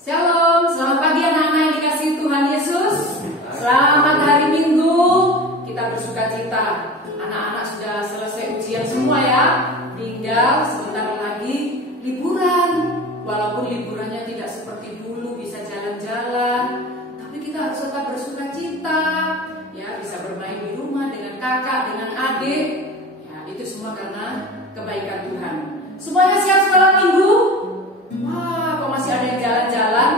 Shalom, selamat pagi anak-anak yang dikasihi Tuhan Yesus. Selamat hari Minggu, kita bersuka cita. Anak-anak sudah selesai ujian semua ya. Tinggal sebentar lagi liburan. Walaupun liburannya tidak seperti dulu bisa jalan-jalan, tapi kita harus tetap bersuka cita. Ya, bisa bermain di rumah dengan kakak, dengan adik. Ya, itu semua karena kebaikan Tuhan. Semuanya siap sekolah Minggu? Wah, kok masih ada yang jalan-jalan?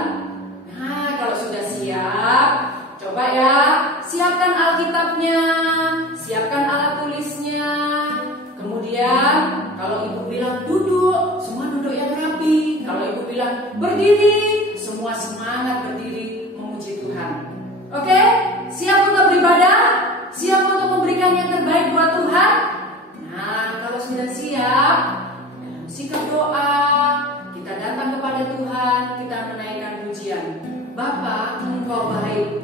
Nah, kalau sudah siap, coba ya, siapkan Alkitabnya, siapkan alat tulisnya. Kemudian, kalau ibu bilang duduk, semua duduk yang rapi. Kalau ibu bilang berdiri, semua semangat berdiri memuji Tuhan. Oke? Siap untuk beribadah? Siap untuk memberikan yang terbaik buat Tuhan? Nah, kalau sudah siap, dalam sikap doa, kita datang kepada Tuhan, kita menaikkan pujian. Bapa, Engkau baik.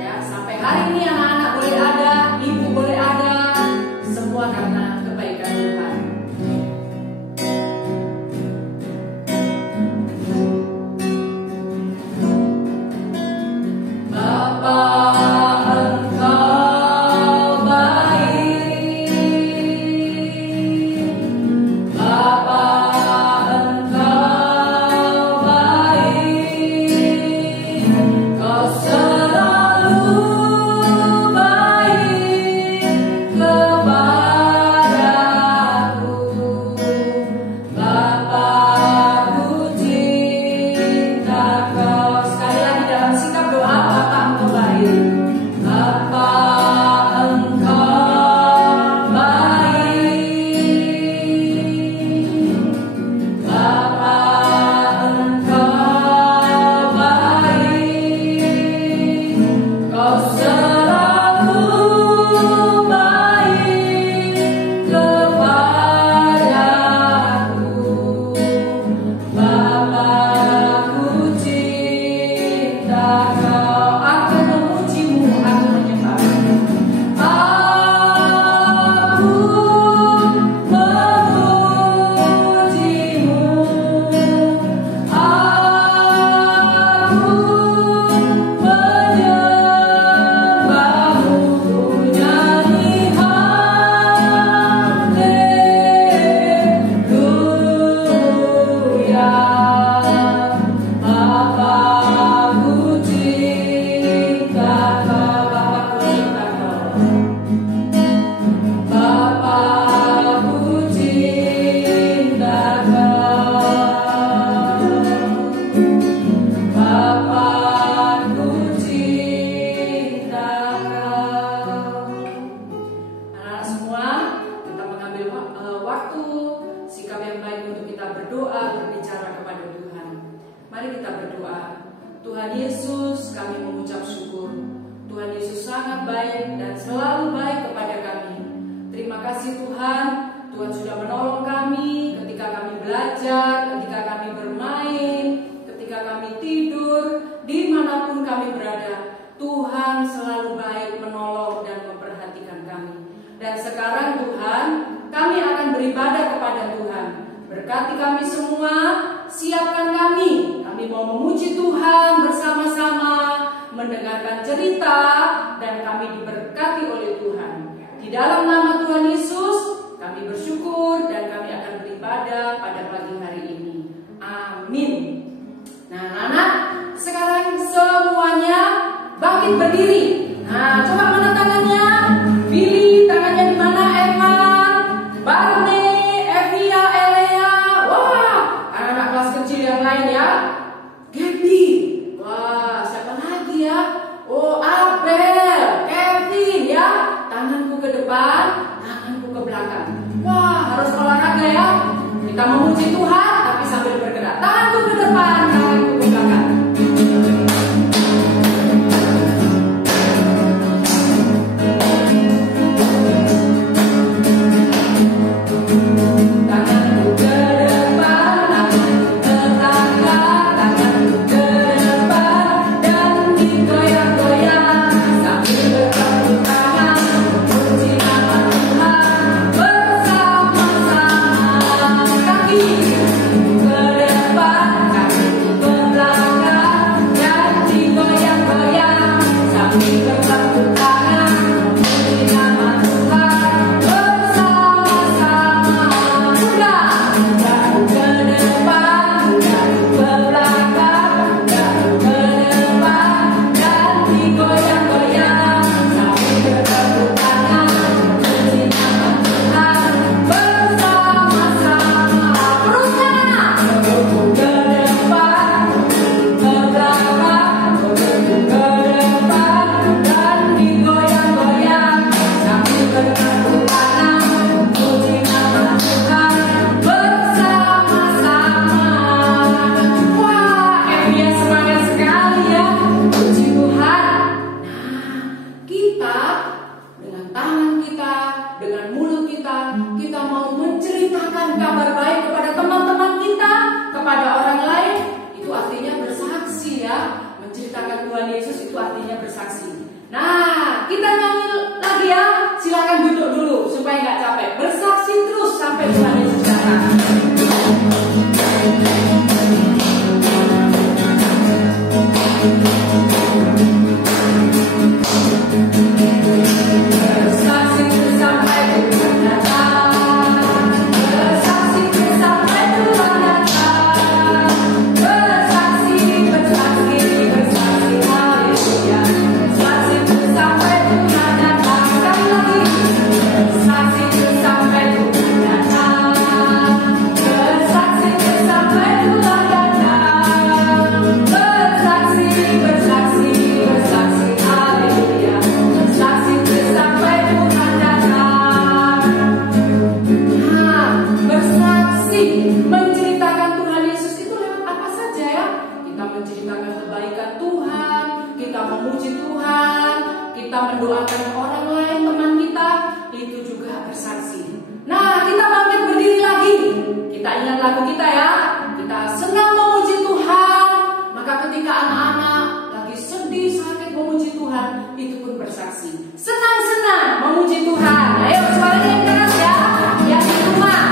Ya, sampai hari ini anak-anak boleh ada, ibu boleh ada, semua karena kebaikan Tuhan. Bapa, Engkau baik. Bapa, ke depan. memuliakan Tuhan, kita memuji Tuhan, kita mendoakan orang lain, teman kita, itu juga bersaksi. Nah, kita bangkit berdiri lagi. Kita ingat lagu kita ya. Kita senang memuji Tuhan. Maka ketika anak-anak lagi sedih, sakit, memuji Tuhan, itu pun bersaksi. Senang-senang memuji Tuhan. Ayo suaranya yang keras ya. Yang di rumah.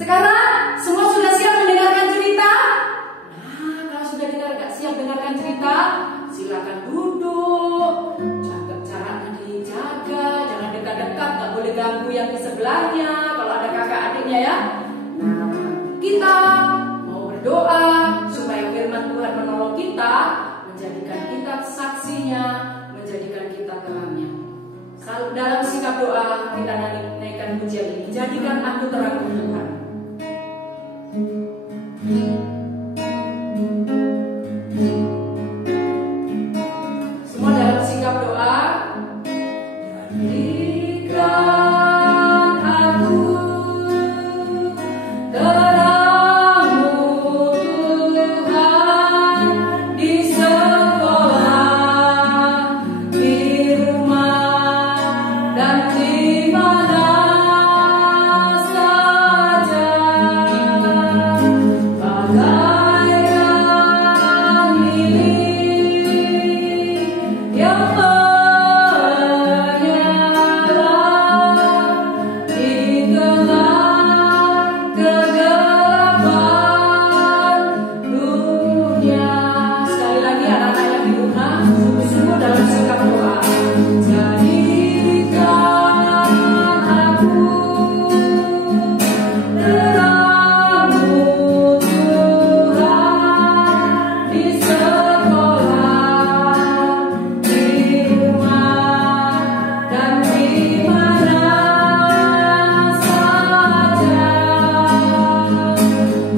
Sekarang semua sudah siap mendengarkan cerita? Nah, kalau sudah siap dengarkan cerita, silakan duduk. Jaga caranya dijaga, jangan dekat-dekat, nggak boleh ganggu yang di sebelahnya. Kalau ada kakak adiknya ya. Nah, kita mau berdoa supaya firman Tuhan menolong kita, menjadikan kita saksinya, menjadikan kita terangnya. Dalam sikap doa kita naikkan pujian ini. Jadikan aku terang Tuhan. Semua dalam sikap doa. Jadikan aku terang-Mu Tuhan, di sekolah, di rumah, dan di mana saja. Bagaikan lilin yang menyala di tengah kegelapan dunia. Sekali lagi anak-anak yang di rumah, sungguh-sungguh dalam sikap doa. Jadikan aku terang-Mu Tuhan, di sekolah, di rumah, dan di mana saja.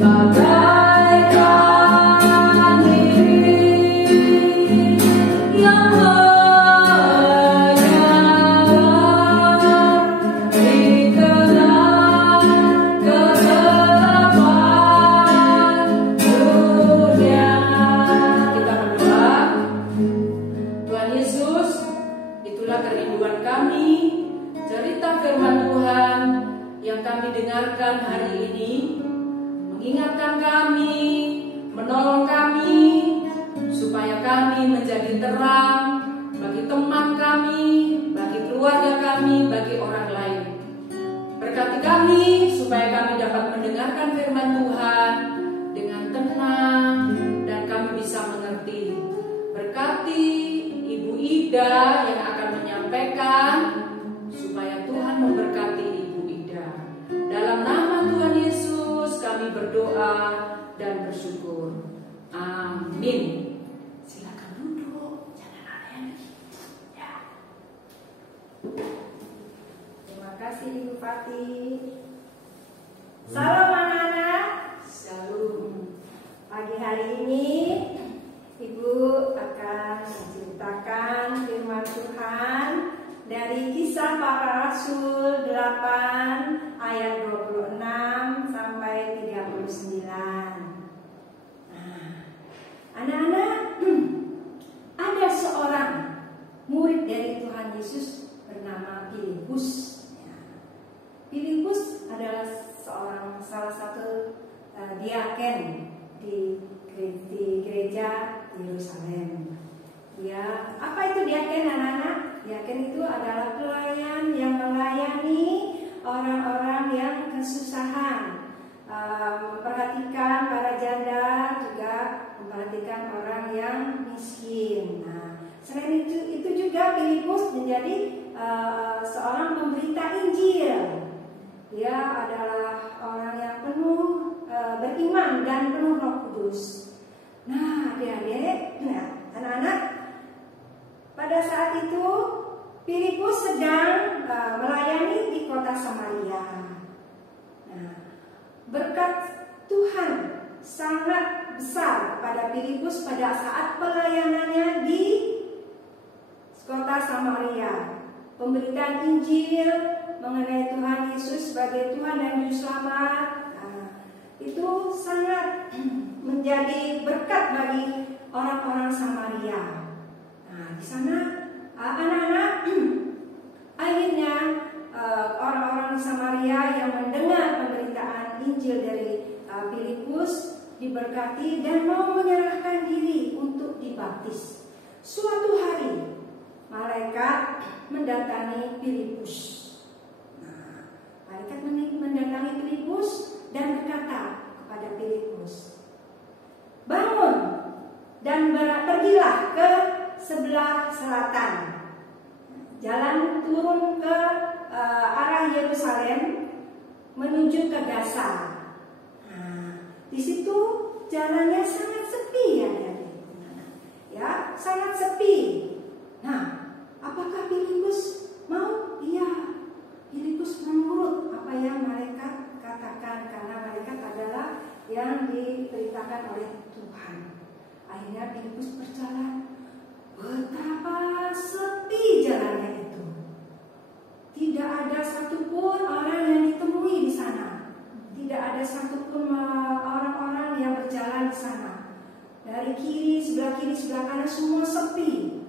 Bagaikan lilin yang menyala di tengah kegelapan dunia. Kita berdoa. Tuhan Yesus, itulah kerinduan kami, cerita firman Tuhan yang kami dengarkan hari ini, mengingatkan kami, menolong kami, supaya kami menjadi terang bagi teman kami, bagi keluarga kami, bagi orang lain. Berkati kami supaya kami dapat mendengarkan firman Tuhan dengan tenang dan kami bisa mengerti. Berkati Ibu Ida yang akan menyampaikan, supaya Tuhan memberkati Ibu Ida. Dalam nama Tuhan Yesus kami berdoa dan bersyukur. Amin. Silakan duduk, jangan ada yang ya. kasih Ibu Pati. Salam anak-anak. Shalom. Pagi hari ini Ibu akan menceritakan firman Tuhan dari Kisah Para Rasul 8 ayat 26 sampai 39. Anak-anak, ada seorang murid dari Tuhan Yesus bernama Filipus. Filipus adalah salah satu diaken di gereja Yerusalem. Ya, apa itu diaken, anak-anak? Diaken itu adalah pelayan yang melayani orang-orang yang kesusahan, memperhatikan para janda, juga memperhatikan orang yang miskin. Nah, selain itu juga Filipus menjadi seorang pemberita Injil. Dia adalah orang yang penuh beriman dan penuh Roh Kudus. Nah, adik-adik, anak-anak, pada saat itu Filipus sedang melayani di kota Samaria. Nah, berkat Tuhan sangat besar pada Filipus pada saat pelayanannya di kota Samaria. Pemberitaan Injil mengenai Tuhan Yesus sebagai Tuhan dan Juru Selamat, itu sangat menjadi berkat bagi orang-orang Samaria. Nah, di sana anak-anak, akhirnya orang-orang Samaria yang mendengar pemberitaan Injil dari Filipus diberkati dan mau menyerahkan diri untuk dibaptis. Suatu hari malaikat mendatangi Filipus. Malaikat mendatangi Filipus dan berkata kepada Filipus, "Bangun dan pergilah ke sebelah selatan, jalan turun ke arah Yerusalem menuju ke Gaza." Nah, di situ jalannya sangat sepi, ya, sangat sepi. Nah, apakah Filipus mau? Iya, Filipus menurut apa yang malaikat katakan, karena malaikat adalah yang diberitakan oleh Tuhan. Akhirnya Filipus berjalan. Betapa sepi jalannya itu. Tidak ada satupun orang yang ditemui di sana. Tidak ada satupun orang-orang yang berjalan di sana. Dari sebelah kiri, sebelah kanan semua sepi.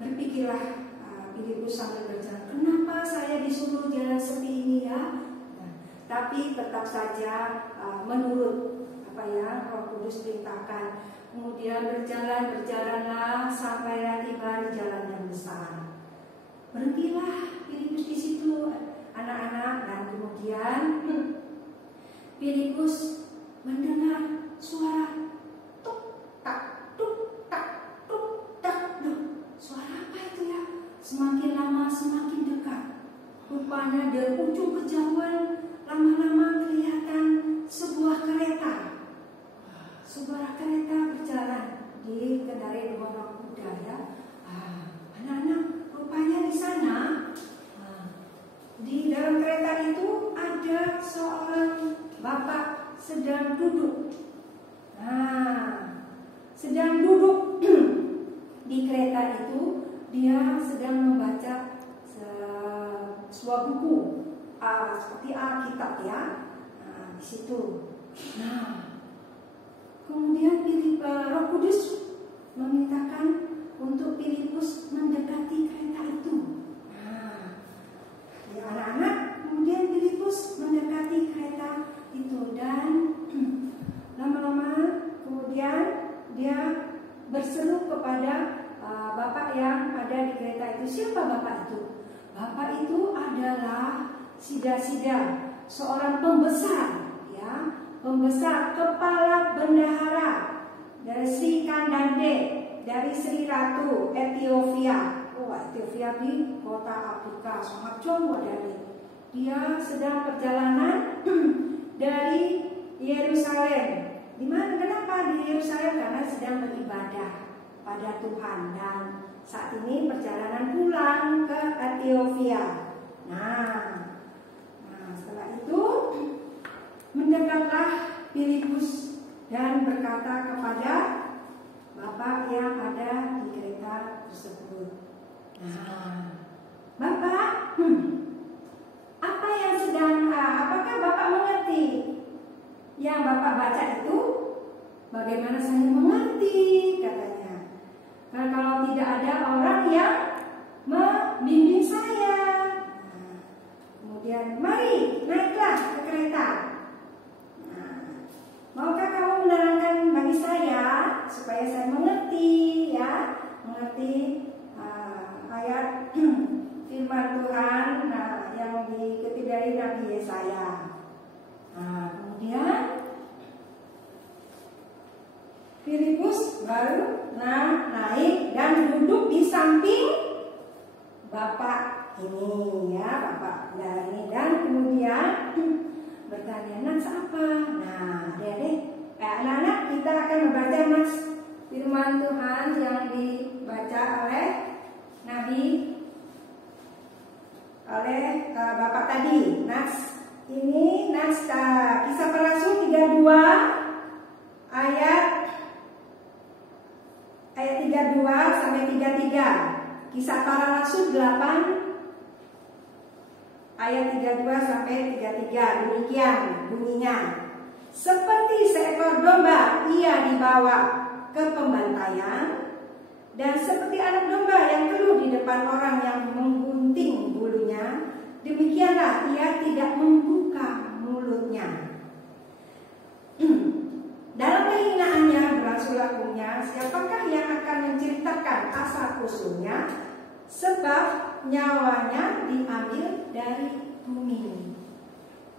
Berpikirlah Filipus sambil berjalan, kenapa saya disuruh jalan sepi ini ya? Nah, tapi tetap saja menurut apa yang Roh Kudus perintahkan. Kemudian berjalanlah sampai tiba di jalan yang besar. Berhentilah Filipus di situ, anak-anak, dan kemudian Filipus mendengar suara tuk tak tuk tak tuk tak. Suara apa itu ya? Semakin lama semakin dekat. Rupanya dari ujung kejauhan lama-lama kelihatan sebuah kereta. Sebuah kereta berjalan dikendarai dengan Roh Kuda, ya. Anak-anak, rupanya di sana di dalam kereta itu ada seorang bapak sedang duduk. Sedang duduk di kereta itu, dia sedang membaca sebuah buku seperti Alkitab, ya. Di situ. Kemudian Roh Kudus memintakan untuk Filipus mendekati kereta itu. Anak-anak, kemudian Filipus mendekati kereta itu dan lama-lama kemudian dia berseru kepada bapak yang ada di kereta itu. Siapa bapak itu? Bapak itu adalah Sida-Sida, seorang pembesar, ya, pembesar kepala bendahara dari Sri Kandande, dari Sri Ratu Ethiopia. Ethiopia di kota Afrika, sangat jauh dari. Dia sedang perjalanan dari Yerusalem. Di mana? Kenapa di Yerusalem? Karena sedang beribadah pada Tuhan, dan saat ini perjalanan pulang ke Ethiopia. Nah, setelah itu mendekatlah Filipus dan berkata kepada Bapak yang ada di kereta tersebut. Nah, Bapak, apa yang apakah Bapak mengerti yang Bapak baca itu? Bagaimana saya mengerti, katanya. Nah, kalau tidak ada orang yang membimbing saya. Nah, kemudian, mari naiklah ke kereta. Nah, maukah kamu menerangkan bagi saya supaya saya mengerti, ya, mengerti ayat firman Tuhan yang dikutip dari Nabi Yesaya. Nah, kemudian Filipus baru naik dan duduk di samping Bapak ini, ya, Bapak ini, dan kemudian bertanya, "Nats apa?" Nah, adik-adik, anak-anak, kita akan membaca Nats firman Tuhan yang dibaca oleh Bapak tadi. Nats ini Nats Kisah Para Rasul 32 ayat 32 sampai 33. Kisah Para Rasul 8 ayat 32 sampai 33. Demikian bunyinya. Seperti seekor domba ia dibawa ke pembantaian, dan seperti anak domba yang keluh di depan orang yang menggunting bulunya, demikianlah ia tidak membuka mulutnya. Dalam kehinaannya berlangsung-lakunya, siapakah yang akan menceritakan asal-usulnya? Sebab nyawanya diambil dari bumi.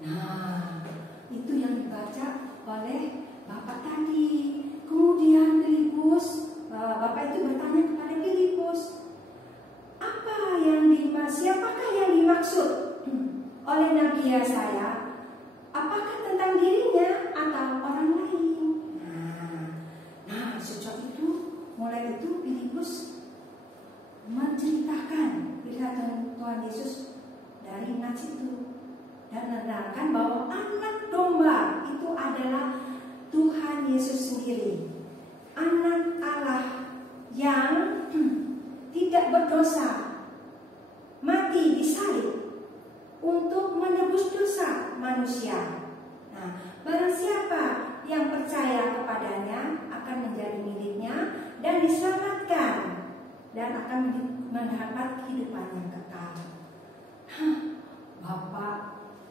Nah, itu yang dibaca oleh Bapak tadi. Kemudian Bapak itu bertanya kepada Filipus, siapakah yang dimaksud oleh Nabi Yesaya? Apakah tentang dirinya atau orang lain? Nah, sejak itu, mulai itu Filipus menceritakan perkataan Tuhan Yesus dari Nats itu dan menerangkan bahwa anak domba itu adalah Tuhan Yesus sendiri, anak Allah yang tidak berdosa, mati di salib untuk menebus dosa manusia. Nah, barang siapa yang percaya kepadanya akan menjadi miliknya dan diselamatkan dan akan mendapat kehidupan yang kekal. Bapak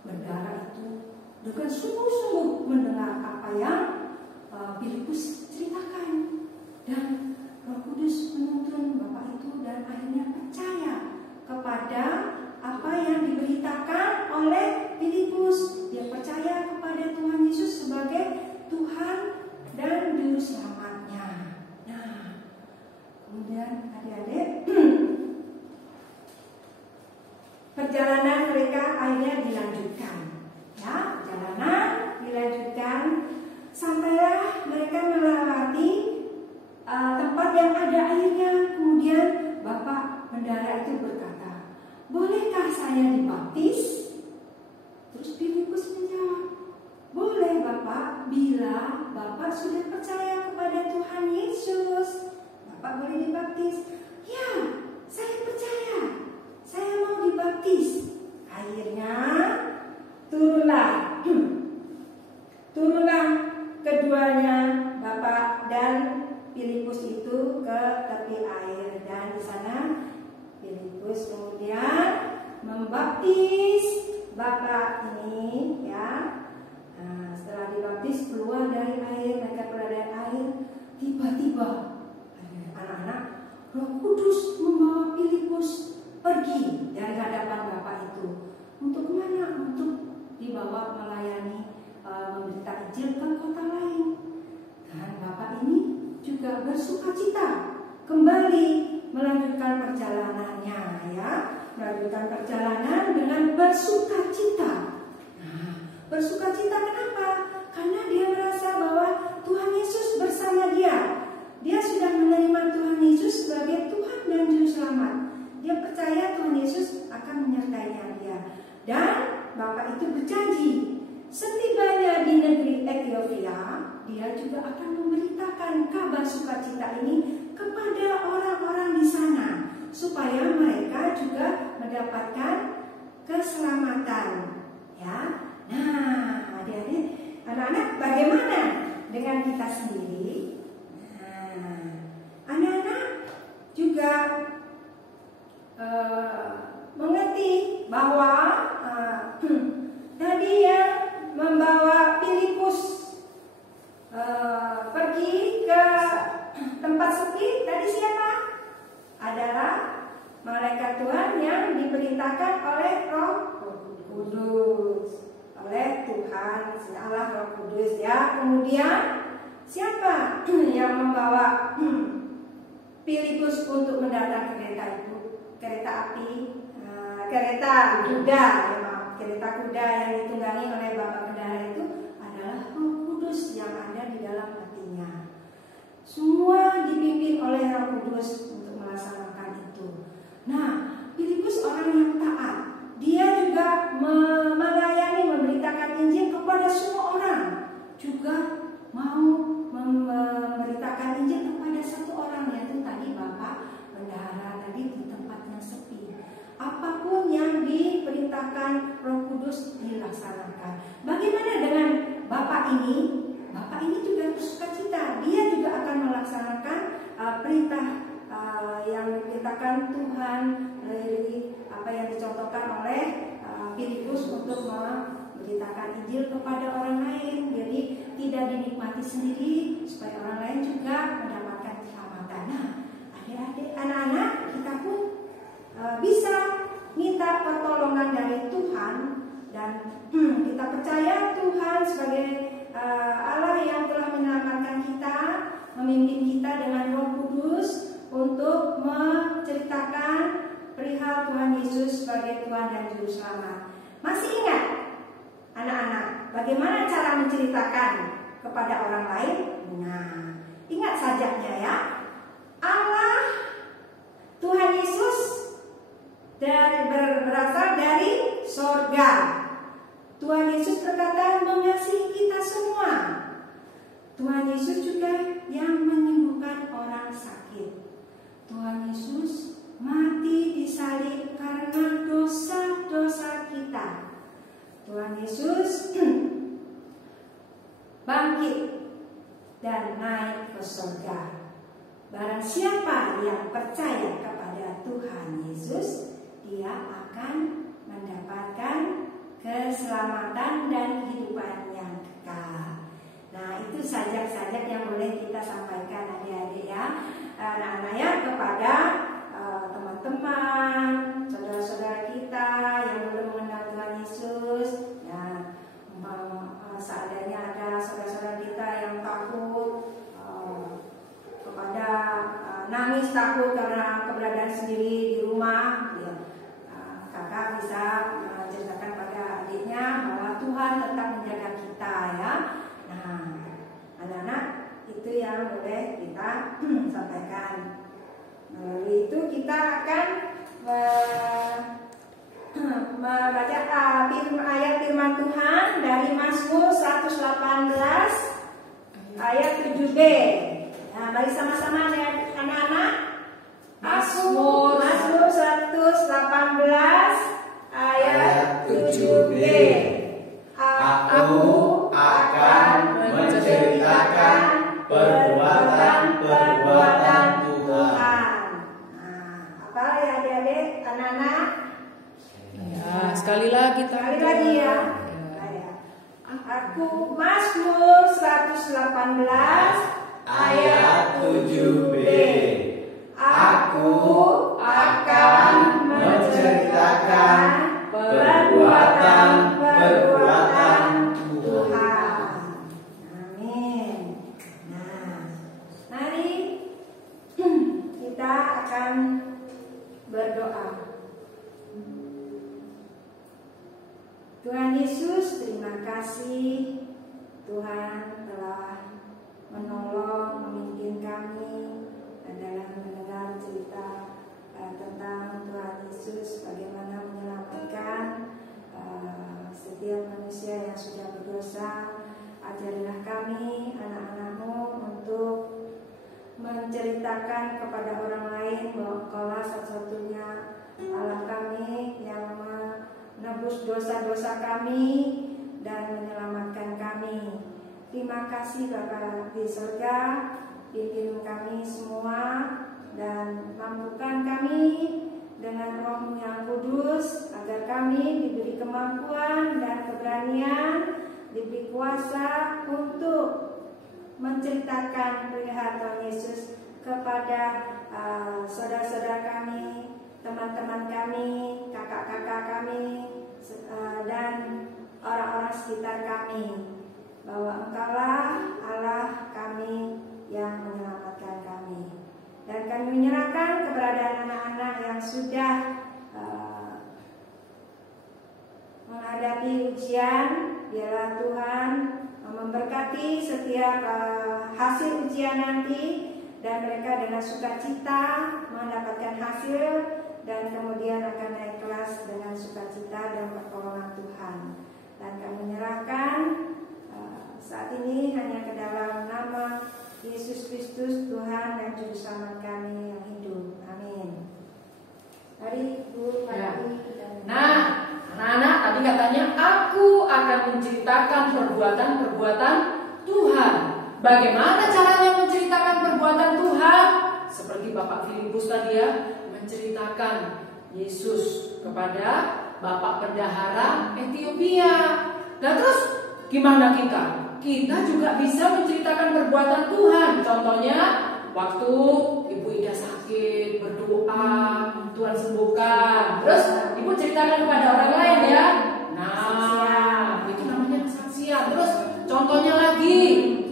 berdarah itu dengan sungguh-sungguh mendengar apa yang Filipus ceritakan, dan Roh Kudus menuntun Bapak itu dan akhirnya percaya kepada apa yang diberitakan oleh Filipus. Dia percaya kepada Tuhan Yesus sebagai Tuhan dan Juru Selamatnya. Nah, kemudian adik-adik, perjalanan mereka akhirnya dilanjutkan. Ya, perjalanan dilanjutkan sampailah mereka melewati tempat yang ada airnya. Kemudian Bapak bendara itu berkata, "Bolehkah saya dibaptis?" Terus Filipus menjawab, "Boleh Bapak, bila Bapak sudah percaya kepada Tuhan Yesus, Bapak boleh dibaptis." "Ya, saya percaya, saya mau dibaptis." Akhirnya turunlah keduanya, Bapak dan Filipus itu ke tepi air, dan di sana Filipus kemudian membaptis Bapak ini, ya. Nah, setelah dibaptis keluar dari air, mereka keluar dari air, tiba-tiba anak-anak, Roh Kudus membawa Filipus pergi dari hadapan Bapak itu. Untuk mana? Untuk dibawa melayani, memberita Injil ke kota lain. Dan Bapak ini juga bersukacita kembali melanjutkan perjalanannya, ya, melanjutkan perjalanan dengan bersukacita. Nah, bersukacita kenapa? Karena dia merasa bahwa Tuhan Yesus bersama dia. Dia sudah menerima Tuhan Yesus sebagai Tuhan dan Juru Selamat. Dia percaya Tuhan Yesus akan menyertai dia. Dan Bapa itu berjanji, setibanya di negeri Ethiopia, dia juga akan memberitakan kabar sukacita ini kepada orang-orang di sana, supaya mereka juga mendapatkan keselamatan. Ya, nah, adik-adik, anak-anak, bagaimana dengan kita sendiri? Nah, anak-anak juga mengerti bahwa tadi yang membawa Filipus pergi ke tempat sepi tadi siapa? Adalah malaikat Tuhan yang diperintahkan oleh Roh Kudus, oleh Tuhan Allah Roh Kudus, ya. Kemudian siapa yang membawa Filipus untuk mendatang kereta itu? Kereta api, kereta kuda, kereta kuda yang ditunggangi oleh Bapak Bendahara itu adalah Roh Kudus yang ada di dalam hatinya. Semua dipimpin oleh Roh Kudus untuk melaksanakan itu. Nah, Filipus orang yang taat. Dia juga melayani, memberitakan Injil kepada semua orang. Juga mau memberitakan Injil kepada satu orang, yaitu tadi Bapak Bendahara tadi di tempat yang sepi. Apapun yang diperintahkan Roh Kudus dilaksanakan. Bagaimana dengan Bapak ini? Bapak ini juga bersukacita. Dia juga akan melaksanakan perintah yang diperintahkan Tuhan dari apa yang dicontohkan oleh Filipus untuk memberitakan Injil kepada orang lain. Jadi tidak dinikmati sendiri, supaya orang lain juga mendapatkan keselamatan. Nah, adik-adik, anak-anak, kita pun bisa minta pertolongan dari Tuhan, dan kita percaya Tuhan sebagai Allah yang telah menyelamatkan kita, memimpin kita dengan Roh Kudus untuk menceritakan perihal Tuhan Yesus sebagai Tuhan dan Juru Selamat. Masih ingat anak-anak bagaimana cara menceritakan kepada orang lain? Nah, ingat sajaknya ya. Allah Tuhan Yesus berasal dari sorga. Tuhan Yesus berkata mengasihi kita semua. Tuhan Yesus juga yang menyembuhkan orang sakit. Tuhan Yesus mati di salib karena dosa-dosa kita. Tuhan Yesus bangkit dan naik ke surga. Barang siapa yang percaya kepada Tuhan Yesus, dia akan mendapatkan keselamatan dan kehidupan yang kekal. Nah, itu sajak-sajak yang boleh kita sampaikan adik-adik ya, anak-anak ya, kepada teman-teman, saudara-saudara kita yang belum mengenal Tuhan Yesus. Ya, seandainya ada saudara-saudara kita yang takut kepada nangis takut karena keberadaan sendiri di rumah, ya, kakak bisa menceritakan pada adiknya bahwa Tuhan tetap menjaga kita ya. Nah, anak-anak, itu yang boleh kita sampaikan. Melalui itu kita akan membaca ayat firman Tuhan dari Mazmur 118 ayat 7b. Nah, mari sama-sama ya anak-anak. Mazmur 118 ayat 7b. Aku akan menceritakan perbuatan-perbuatan Tuhan. Nah, apa ya adik-adik, anak-anak? Ya, sekali lagi ya. Aku Mazmur 118 ayat 7b. Aku akan menceritakan perbuatan-perbuatan Tuhan. Amin. Nah, mari kita akan berdoa. Tuhan Yesus, terima kasih Tuhan telah menolong, memimpin kami dalam mendengar cerita tentang Tuhan Yesus sebagai lain bahwa Engkaulah satu-satunya Allah kami yang menebus dosa-dosa kami dan menyelamatkan kami. Terima kasih Bapa di surga, pimpin kami semua dan mampukan kami dengan Roh-Mu yang kudus agar kami diberi kemampuan dan keberanian, diberi kuasa untuk menceritakan perihal Tuhan Yesus kepada saudara-saudara kami, teman-teman kami, kakak-kakak kami, dan orang-orang sekitar kami, bahwa Engkaulah Allah kami yang menyelamatkan kami. Dan kami menyerahkan keberadaan anak-anak yang sudah menghadapi ujian. Biarlah Tuhan memberkati setiap hasil ujian nanti, dan mereka dengan sukacita mendapatkan hasil dan kemudian akan naik kelas dengan sukacita dan pertolongan Tuhan. Dan kami menyerahkan saat ini hanya ke dalam nama Yesus Kristus, Tuhan dan Juru Selamat kami yang hidup. Amin. Mari Bu Fatih. Nah, anak-anak tadi katanya aku akan menceritakan perbuatan-perbuatan Tuhan. Bagaimana caranya menceritakan perbuatan Tuhan? Seperti Bapak Filipus tadi ya, menceritakan Yesus kepada Bapak Bendahara Ethiopia. Dan terus gimana kita? Kita juga bisa menceritakan perbuatan Tuhan. Contohnya waktu Ibu Ida sakit, berdoa, Tuhan sembuhkan. Terus Ibu ceritakan kepada orang lain ya. Nah, itu namanya kesaksian. Terus contohnya lagi,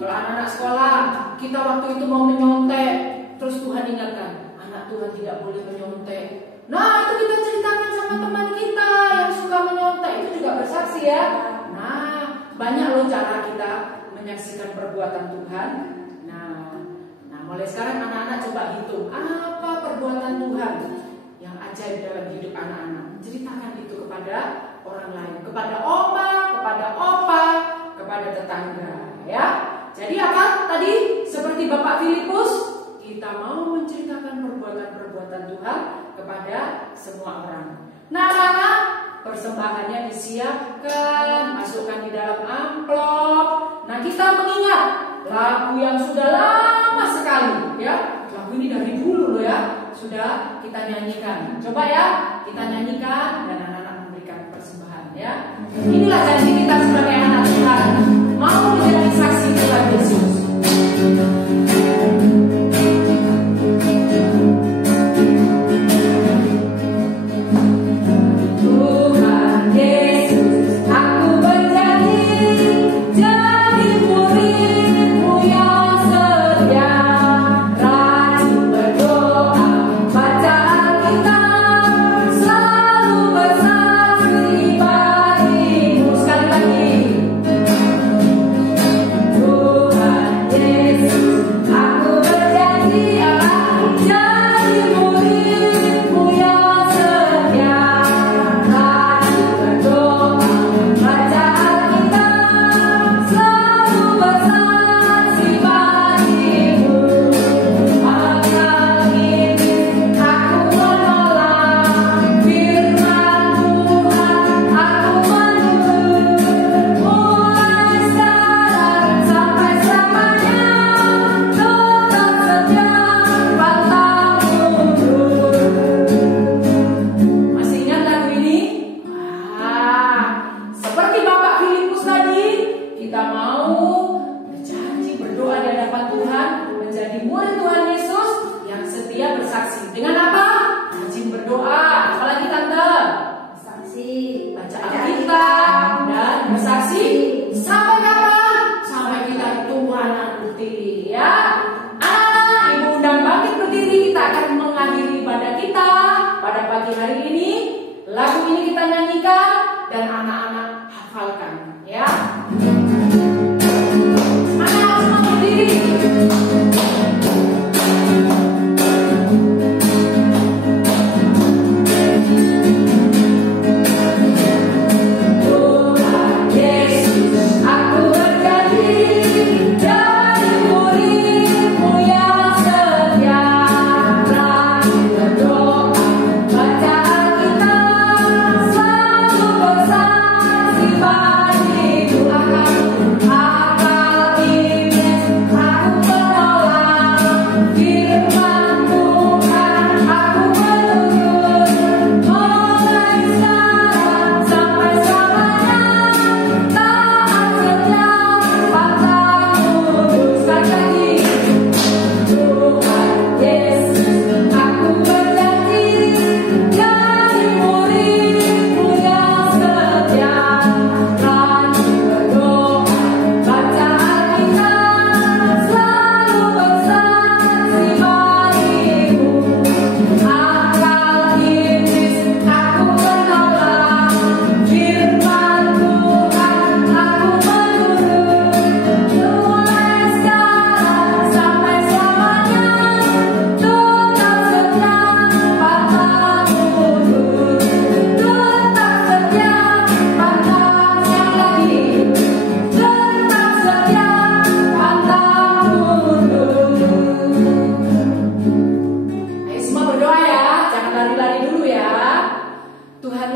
kalau anak-anak sekolah, kita waktu itu mau menyontek, terus Tuhan ingatkan, anak Tuhan tidak boleh menyontek. Nah, itu kita ceritakan sama teman kita yang suka menyontek, itu juga bersaksi ya. Nah, banyak loh cara kita menyaksikan perbuatan Tuhan. Nah, mulai sekarang anak-anak coba hitung apa perbuatan Tuhan yang ajaib dalam hidup anak-anak. Ceritakan itu kepada orang lain, kepada oma, kepada opa, kepada tetangga, ya. Jadi apa tadi? Seperti Bapak Filipus, kita mau menceritakan perbuatan-perbuatan Tuhan kepada semua orang. Nah, anak-anak, persembahannya disiapkan, masukkan di dalam amplop. Nah, kita mengingat lagu yang sudah lama sekali, ya. Lagu ini dari dulu loh ya, sudah kita nyanyikan. Coba ya, kita nyanyikan dan anak-anak memberikan persembahan ya. Inilah janji kita sebagai anak Tuhan, mau menjadi saksi Tuhan Yesus.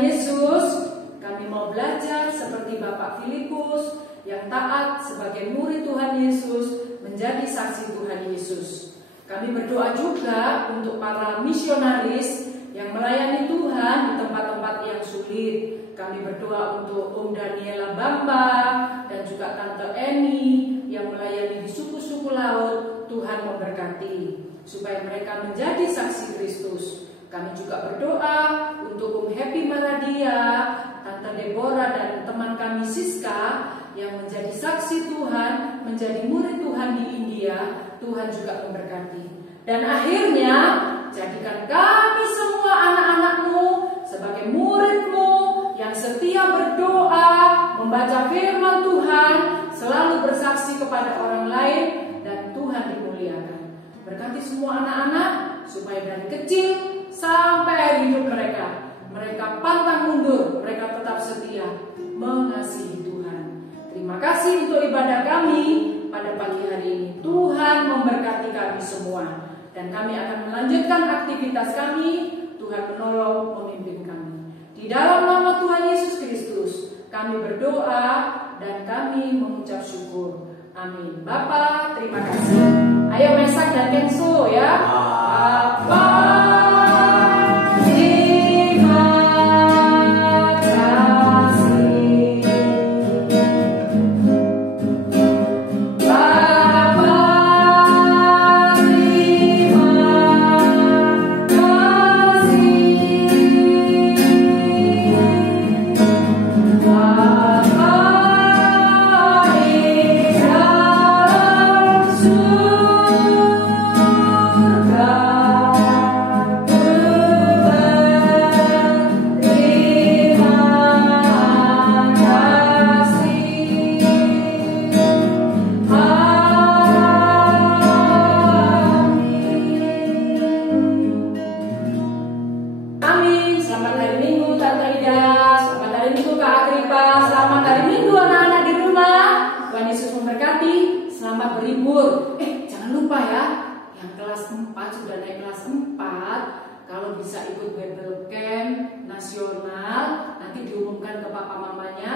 Yesus, kami mau belajar seperti Bapak Filipus yang taat sebagai murid Tuhan Yesus, menjadi saksi Tuhan Yesus. Kami berdoa juga untuk para misionaris yang melayani Tuhan di tempat-tempat yang sulit. Kami berdoa untuk Om Daniela Bamba dan juga Tante Eni yang melayani di suku-suku laut. Tuhan memberkati supaya mereka menjadi saksi Kristus. Kami juga berdoa untuk Om Happy Maradia, Tante Deborah dan teman kami Siska yang menjadi saksi Tuhan, menjadi murid Tuhan di India. Tuhan juga memberkati. Dan akhirnya jadikan kami semua anak-anak-Mu sebagai murid-Mu yang setia berdoa, membaca firman Tuhan, selalu bersaksi kepada orang lain, dan Tuhan dimuliakan. Berkati semua anak-anak supaya dari kecil sampai hidup mereka pantang mundur, mereka tetap setia mengasihi Tuhan. Terima kasih untuk ibadah kami pada pagi hari ini. Tuhan memberkati kami semua, dan kami akan melanjutkan aktivitas kami. Tuhan menolong, memimpin kami. Di dalam nama Tuhan Yesus Kristus kami berdoa dan kami mengucap syukur. Amin. Bapa, terima kasih. Ayo Mesak dan Kenso ya. Bapa, terima kasih. Bapa, berlibur. Jangan lupa ya, yang kelas 4 sudah naik kelas 4, kalau bisa ikut Bible Camp nasional, nanti diumumkan ke papa mamanya,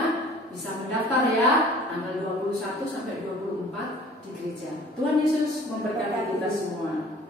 bisa mendaftar ya, tanggal 21 sampai 24 di gereja. Tuhan Yesus memberkati kita semua.